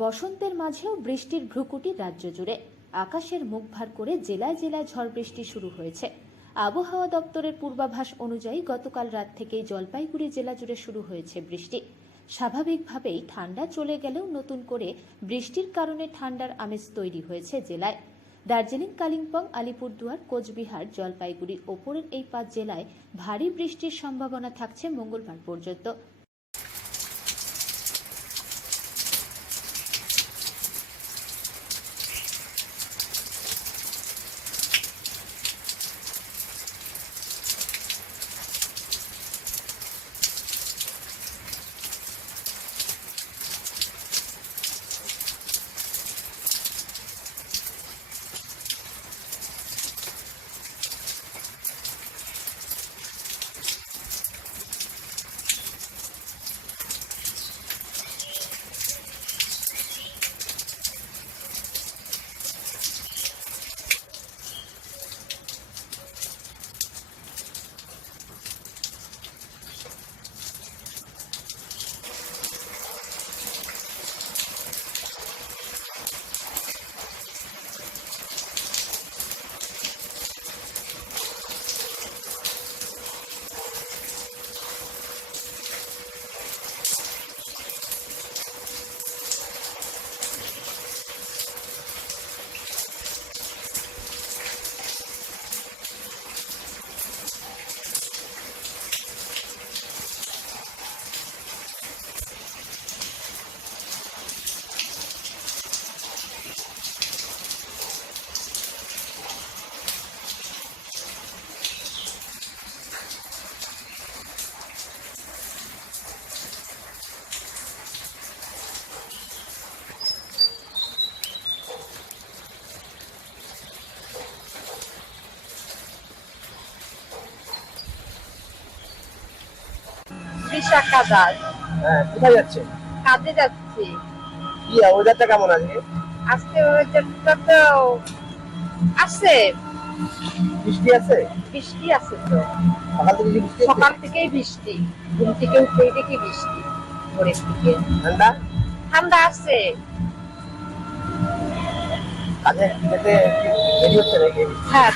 বসন্তের মাঝেও বৃষ্টির ভ্রুকুটি রাজ্য জুড়ে। আকাশের মুখ ভার করে জেলায় জেলায় ঝড় বৃষ্টি শুরু হয়েছে। আবহাওয়া দপ্তরের পূর্বাভাস অনুযায়ী গতকাল রাত থেকেই জলপাইগুড়ি জেলা জুড়ে শুরু হয়েছে বৃষ্টি। স্বাভাবিকভাবেই ঠান্ডা চলে গেলেও নতুন করে বৃষ্টির কারণে ঠান্ডার আমেজ তৈরি হয়েছে জেলায়। দার্জিলিং, কালিম্পং, আলিপুরদুয়ার, কোচবিহার জলপাইগুড়ি ওপরের এই পাঁচ জেলায় ভারী বৃষ্টির সম্ভাবনা থাকছে মঙ্গলবার পর্যন্ত। বিশাখা দাস হ্যাঁ কোথায় যাচ্ছে? কাজে যাচ্ছি। কি ওয়েদারটা কেমন আজকে? আজকে ওয়েদারটা তো আছে। বৃষ্টি আছে? বৃষ্টি আছে তো। সকাল থেকে বৃষ্টি সকাল থেকেই বৃষ্টি। ঘুম থেকে উঠেই দেখি বৃষ্টি? ভোরের দিকে। ঠান্ডা? ঠান্ডা আছে। কাজে যেতে রেডি হচ্ছে নাকি? হ্যাঁ